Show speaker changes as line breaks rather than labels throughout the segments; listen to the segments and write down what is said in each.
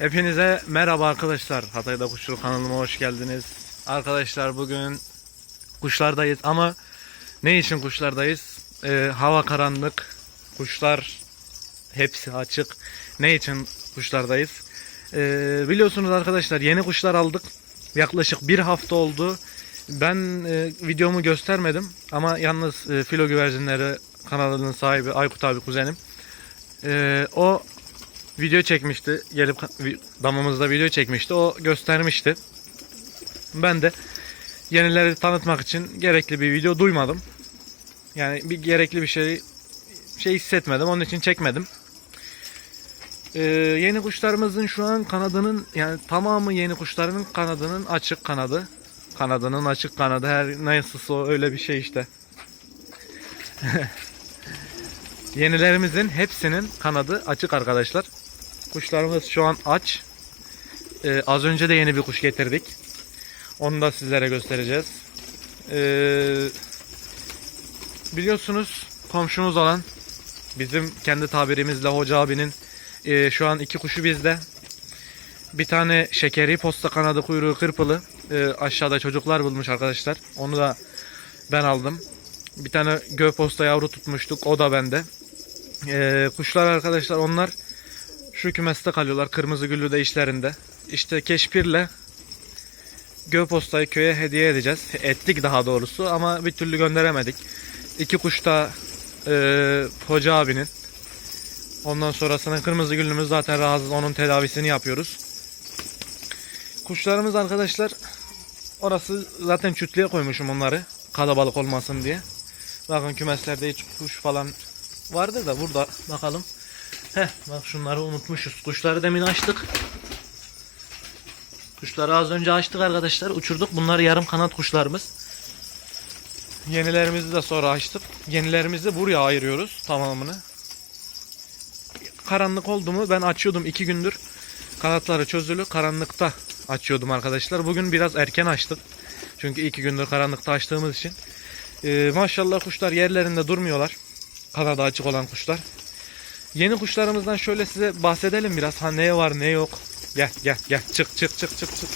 Hepinize merhaba arkadaşlar. Hatay'da Kuşçuluk kanalıma hoş geldiniz. Arkadaşlar bugün kuşlardayız ama ne için kuşlardayız? Ee, hava karanlık. Kuşlar hepsi açık. Ne için kuşlardayız? Ee, biliyorsunuz arkadaşlar yeni kuşlar aldık. Yaklaşık bir hafta oldu. Ben e, videomu göstermedim ama yalnız e, Filo Güvercinleri kanalının sahibi Aykut abi kuzenim. Ee, o video çekmişti. Gelip damamızda video çekmişti. O göstermişti. Ben de yenileri tanıtmak için gerekli bir video duymadım. Yani bir gerekli bir şey şey hissetmedim. Onun için çekmedim. Ee, yeni kuşlarımızın şu an kanadının yani tamamı yeni kuşlarının kanadının açık kanadı. Kanadının açık kanadı her nasılsa öyle bir şey işte. Yenilerimizin hepsinin kanadı açık arkadaşlar. Kuşlarımız şu an aç. Ee, az önce de yeni bir kuş getirdik. Onu da sizlere göstereceğiz. Ee, biliyorsunuz komşumuz olan bizim kendi tabirimizle Hoca abinin e, şu an iki kuşu bizde. Bir tane şekeri posta kanadı kuyruğu kırpılı. Ee, aşağıda çocuklar bulmuş arkadaşlar. Onu da ben aldım. Bir tane göğ posta yavru tutmuştuk. O da bende. Ee, kuşlar arkadaşlar onlar şu kümeste kalıyorlar. Kırmızı güllü de işlerinde. İşte keşpirle Göğposta'yı köye hediye edeceğiz. Ettik daha doğrusu ama bir türlü gönderemedik. İki kuş da e, hoca abinin. Ondan sonrasında kırmızı güllümüz zaten rahatsız. Onun tedavisini yapıyoruz. Kuşlarımız arkadaşlar orası zaten çütlüğe koymuşum onları. Kalabalık olmasın diye. Bakın kümeslerde hiç kuş falan vardır da burada bakalım. Heh bak şunları unutmuşuz. Kuşları demin açtık. Kuşları az önce açtık arkadaşlar. Uçurduk. Bunlar yarım kanat kuşlarımız. Yenilerimizi de sonra açtık. Yenilerimizi buraya ayırıyoruz tamamını. Karanlık oldu mu ben açıyordum iki gündür. Kanatları çözülü karanlıkta açıyordum arkadaşlar. Bugün biraz erken açtık. Çünkü iki gündür karanlıkta açtığımız için. Ee, maşallah kuşlar yerlerinde durmuyorlar. Kanadı açık olan kuşlar. Yeni kuşlarımızdan şöyle size bahsedelim biraz. Ha ne var ne yok. Gel gel gel çık çık çık çık çık.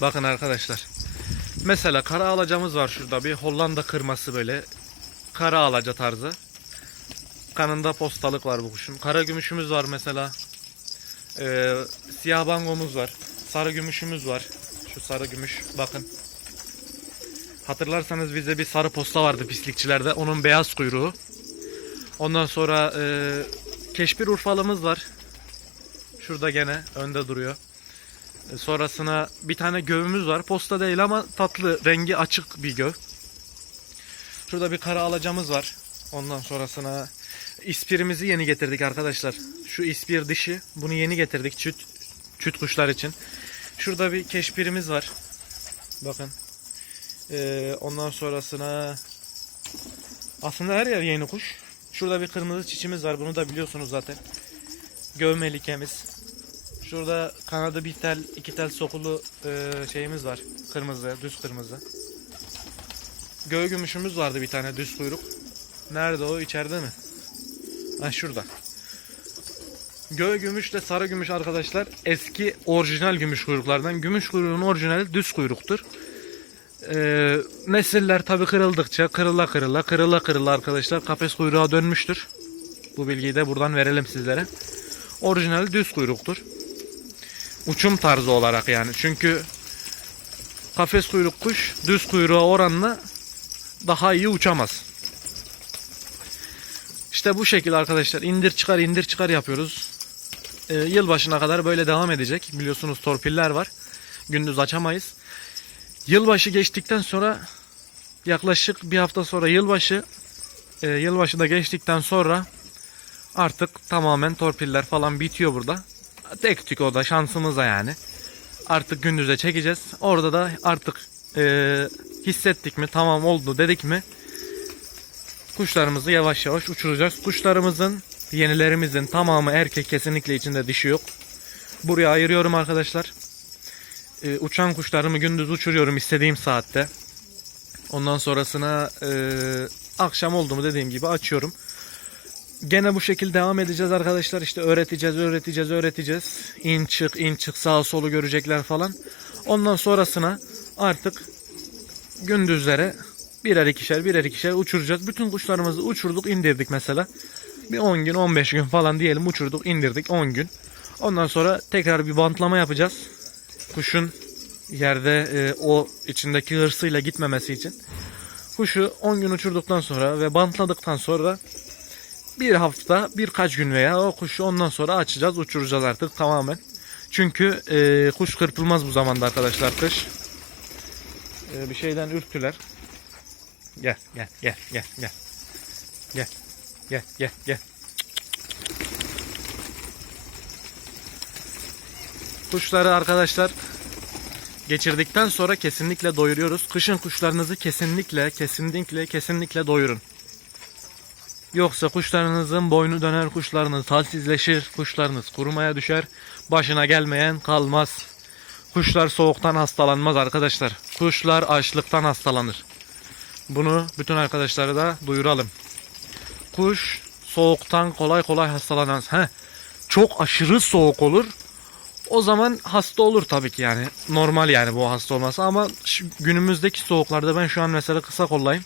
Bakın arkadaşlar. Mesela kara alacamız var şurada bir Hollanda kırması böyle. Kara alaca tarzı. Kanında postalık var bu kuşun. Kara gümüşümüz var mesela. Ee, siyah bangomuz var. Sarı gümüşümüz var. Şu sarı gümüş bakın. Hatırlarsanız bizde bir sarı posta vardı pislikçilerde. Onun beyaz kuyruğu. Ondan sonra e, keşpir urfalımız var. Şurada gene önde duruyor. E, sonrasına bir tane gövümüz var. Posta değil ama tatlı, rengi açık bir göv. Şurada bir kara alacamız var. Ondan sonrasına ispirimizi yeni getirdik arkadaşlar. Şu ispir dişi. Bunu yeni getirdik çüt, çüt kuşlar için. Şurada bir keşpirimiz var. Bakın. Ee, ondan sonrasına aslında her yer yeni kuş. Şurada bir kırmızı çiçimiz var. Bunu da biliyorsunuz zaten. Gövmelikemiz. Şurada kanadı bir tel, iki tel sokulu e, şeyimiz var. Kırmızı, düz kırmızı. Göğ gümüşümüz vardı bir tane düz kuyruk. Nerede o? İçeride mi? Ha şurada. Göğ gümüşle sarı gümüş arkadaşlar eski orijinal gümüş kuyruklardan. Gümüş kuyruğun orijinali düz kuyruktur. Ee, nesiller tabi kırıldıkça kırıla kırıla kırıla kırıla arkadaşlar kafes kuyruğa dönmüştür. Bu bilgiyi de buradan verelim sizlere. Orijinali düz kuyruktur. Uçum tarzı olarak yani. Çünkü kafes kuyruk kuş düz kuyruğa oranla daha iyi uçamaz. İşte bu şekilde arkadaşlar indir çıkar indir çıkar yapıyoruz. Ee, yılbaşına kadar böyle devam edecek. Biliyorsunuz torpiller var. Gündüz açamayız. Yılbaşı geçtikten sonra yaklaşık bir hafta sonra yılbaşı e, yılbaşı da geçtikten sonra artık tamamen torpiller falan bitiyor burada. Tek tük o da şansımıza yani. Artık gündüze çekeceğiz. Orada da artık e, hissettik mi tamam oldu dedik mi kuşlarımızı yavaş yavaş uçuracağız. Kuşlarımızın yenilerimizin tamamı erkek kesinlikle içinde dişi yok. Buraya ayırıyorum arkadaşlar. Ee, uçan kuşlarımı gündüz uçuruyorum istediğim saatte. Ondan sonrasına e, akşam oldu mu dediğim gibi açıyorum. Gene bu şekilde devam edeceğiz arkadaşlar. İşte öğreteceğiz, öğreteceğiz, öğreteceğiz. İn çık, in çık, sağa solu görecekler falan. Ondan sonrasına artık gündüzlere birer ikişer, birer ikişer uçuracağız. Bütün kuşlarımızı uçurduk, indirdik mesela. Bir 10 gün, 15 gün falan diyelim uçurduk, indirdik 10 gün. Ondan sonra tekrar bir bantlama yapacağız. Kuşun yerde e, o içindeki hırsıyla gitmemesi için. Kuşu 10 gün uçurduktan sonra ve bantladıktan sonra bir hafta birkaç gün veya o kuşu ondan sonra açacağız uçuracağız artık tamamen. Çünkü e, kuş kırpılmaz bu zamanda arkadaşlar kış. E, bir şeyden ürktüler. Gel gel gel gel gel. Gel gel gel gel. Kuşları arkadaşlar geçirdikten sonra kesinlikle doyuruyoruz. Kışın kuşlarınızı kesinlikle kesinlikle kesinlikle doyurun. Yoksa kuşlarınızın boynu döner, kuşlarınız halsizleşir, kuşlarınız kurumaya düşer, başına gelmeyen kalmaz. Kuşlar soğuktan hastalanmaz arkadaşlar. Kuşlar açlıktan hastalanır. Bunu bütün arkadaşlara da duyuralım. Kuş soğuktan kolay kolay hastalanmaz. Heh, çok aşırı soğuk olur. O zaman hasta olur tabii ki yani. Normal yani bu hasta olması ama günümüzdeki soğuklarda ben şu an mesela kısa kollayım.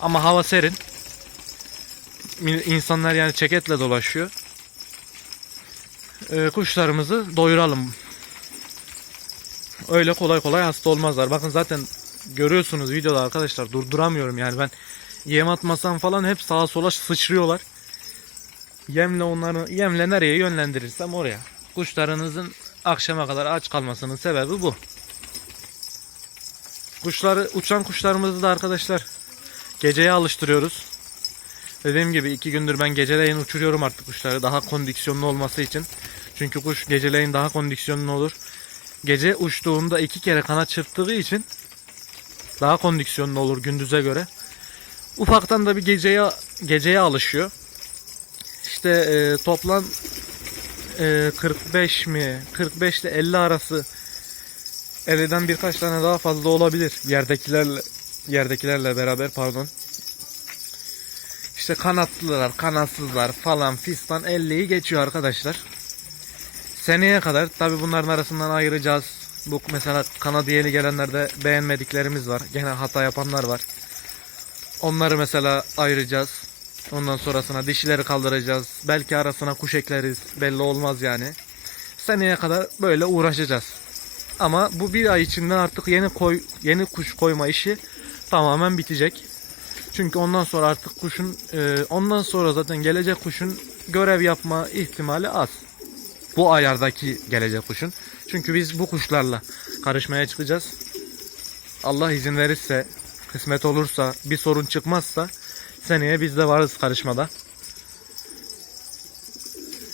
Ama hava serin. İnsanlar yani ceketle dolaşıyor. Ee, kuşlarımızı doyuralım. Öyle kolay kolay hasta olmazlar. Bakın zaten görüyorsunuz videoda arkadaşlar durduramıyorum yani ben yem atmasam falan hep sağa sola sıçrıyorlar. Yemle onları yemle nereye yönlendirirsem oraya. Kuşlarınızın akşama kadar aç kalmasının sebebi bu. Kuşları uçan kuşlarımızı da arkadaşlar geceye alıştırıyoruz. Dediğim gibi iki gündür ben geceleyin uçuruyorum artık kuşları daha kondisyonlu olması için. Çünkü kuş geceleyin daha kondisyonlu olur. Gece uçtuğunda iki kere kanat çırptığı için daha kondisyonlu olur gündüze göre. Ufaktan da bir geceye geceye alışıyor. İşte e, toplam 45 mi 45 ile 50 arası evden birkaç tane daha fazla olabilir yerdekilerle yerdekilerle beraber pardon. İşte kanatlılar, kanatsızlar falan fistan 50'yi geçiyor arkadaşlar. Seneye kadar tabi bunların arasından ayıracağız. Bu mesela kanadı yeni gelenlerde beğenmediklerimiz var. Gene hata yapanlar var. Onları mesela ayıracağız. Ondan sonrasına dişileri kaldıracağız. Belki arasına kuş ekleriz. Belli olmaz yani. Seneye kadar böyle uğraşacağız. Ama bu bir ay içinde artık yeni koy yeni kuş koyma işi tamamen bitecek. Çünkü ondan sonra artık kuşun e, ondan sonra zaten gelecek kuşun görev yapma ihtimali az. Bu ayardaki gelecek kuşun. Çünkü biz bu kuşlarla karışmaya çıkacağız. Allah izin verirse, kısmet olursa, bir sorun çıkmazsa seneye biz de varız karışmada.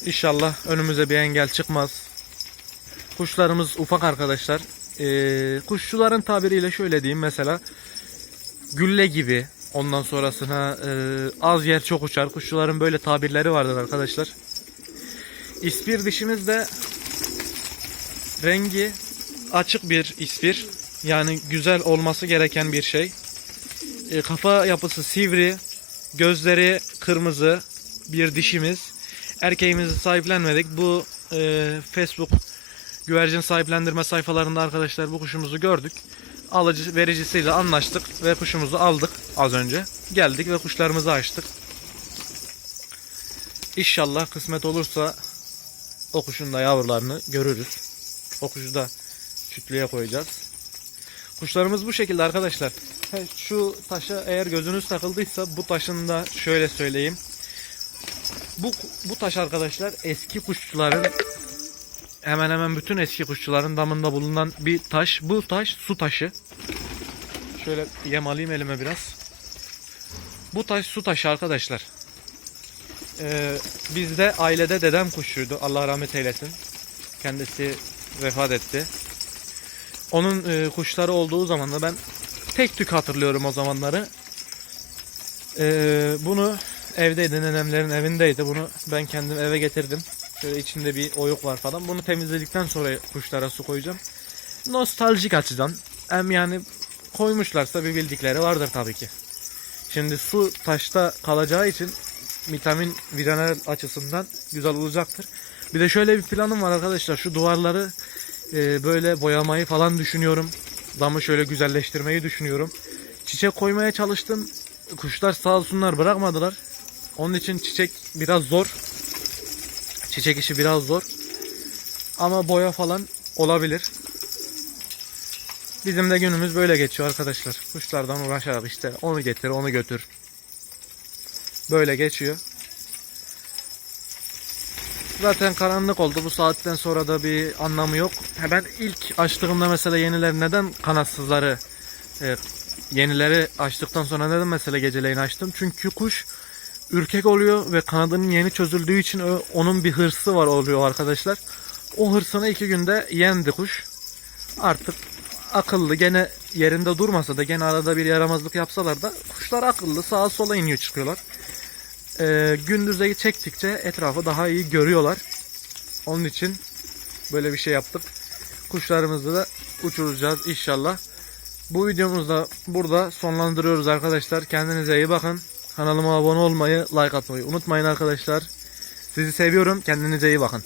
İnşallah önümüze bir engel çıkmaz. Kuşlarımız ufak arkadaşlar. Ee, kuşçuların tabiriyle şöyle diyeyim mesela gülle gibi ondan sonrasına e, az yer çok uçar. Kuşçuların böyle tabirleri vardır arkadaşlar. İspir dişimiz de rengi açık bir ispir. Yani güzel olması gereken bir şey. E, kafa yapısı sivri, gözleri kırmızı bir dişimiz. Erkeğimizi sahiplenmedik. Bu e, Facebook güvercin sahiplendirme sayfalarında arkadaşlar bu kuşumuzu gördük. Alıcı vericisiyle anlaştık ve kuşumuzu aldık az önce. Geldik ve kuşlarımızı açtık. İnşallah kısmet olursa o kuşun da yavrularını görürüz. O kuşu da çütlüğe koyacağız. Kuşlarımız bu şekilde arkadaşlar. Şu taşa eğer gözünüz takıldıysa bu taşın da şöyle söyleyeyim. Bu, bu taş arkadaşlar eski kuşçuların hemen hemen bütün eski kuşçuların damında bulunan bir taş. Bu taş su taşı. Şöyle yem alayım elime biraz. Bu taş su taşı arkadaşlar. Ee, bizde ailede dedem kuşçuydu. Allah rahmet eylesin. Kendisi vefat etti. Onun e, kuşları olduğu zaman da ben tek tük hatırlıyorum o zamanları. Ee, bunu evdeydi, nenemlerin evindeydi. Bunu ben kendim eve getirdim. Şöyle içinde bir oyuk var falan. Bunu temizledikten sonra kuşlara su koyacağım. Nostaljik açıdan. Hem yani koymuşlarsa bir bildikleri vardır tabii ki. Şimdi su taşta kalacağı için vitamin vitamin açısından güzel olacaktır. Bir de şöyle bir planım var arkadaşlar. Şu duvarları e, böyle boyamayı falan düşünüyorum. Damı şöyle güzelleştirmeyi düşünüyorum. Çiçek koymaya çalıştım. Kuşlar sağ olsunlar bırakmadılar. Onun için çiçek biraz zor. Çiçek işi biraz zor. Ama boya falan olabilir. Bizim de günümüz böyle geçiyor arkadaşlar. Kuşlardan uğraşarak işte onu getir onu götür. Böyle geçiyor. Zaten karanlık oldu. Bu saatten sonra da bir anlamı yok. Ben ilk açtığımda mesela yeniler neden kanatsızları e, yenileri açtıktan sonra neden mesela geceleyin açtım? Çünkü kuş ürkek oluyor ve kanadının yeni çözüldüğü için onun bir hırsı var oluyor arkadaşlar. O hırsını iki günde yendi kuş. Artık akıllı gene yerinde durmasa da gene arada bir yaramazlık yapsalar da kuşlar akıllı sağa sola iniyor çıkıyorlar. Ee, gündüze çektikçe etrafı daha iyi görüyorlar. Onun için böyle bir şey yaptık. Kuşlarımızı da uçuracağız inşallah. Bu videomuzu da burada sonlandırıyoruz arkadaşlar. Kendinize iyi bakın. Kanalıma abone olmayı, like atmayı unutmayın arkadaşlar. Sizi seviyorum. Kendinize iyi bakın.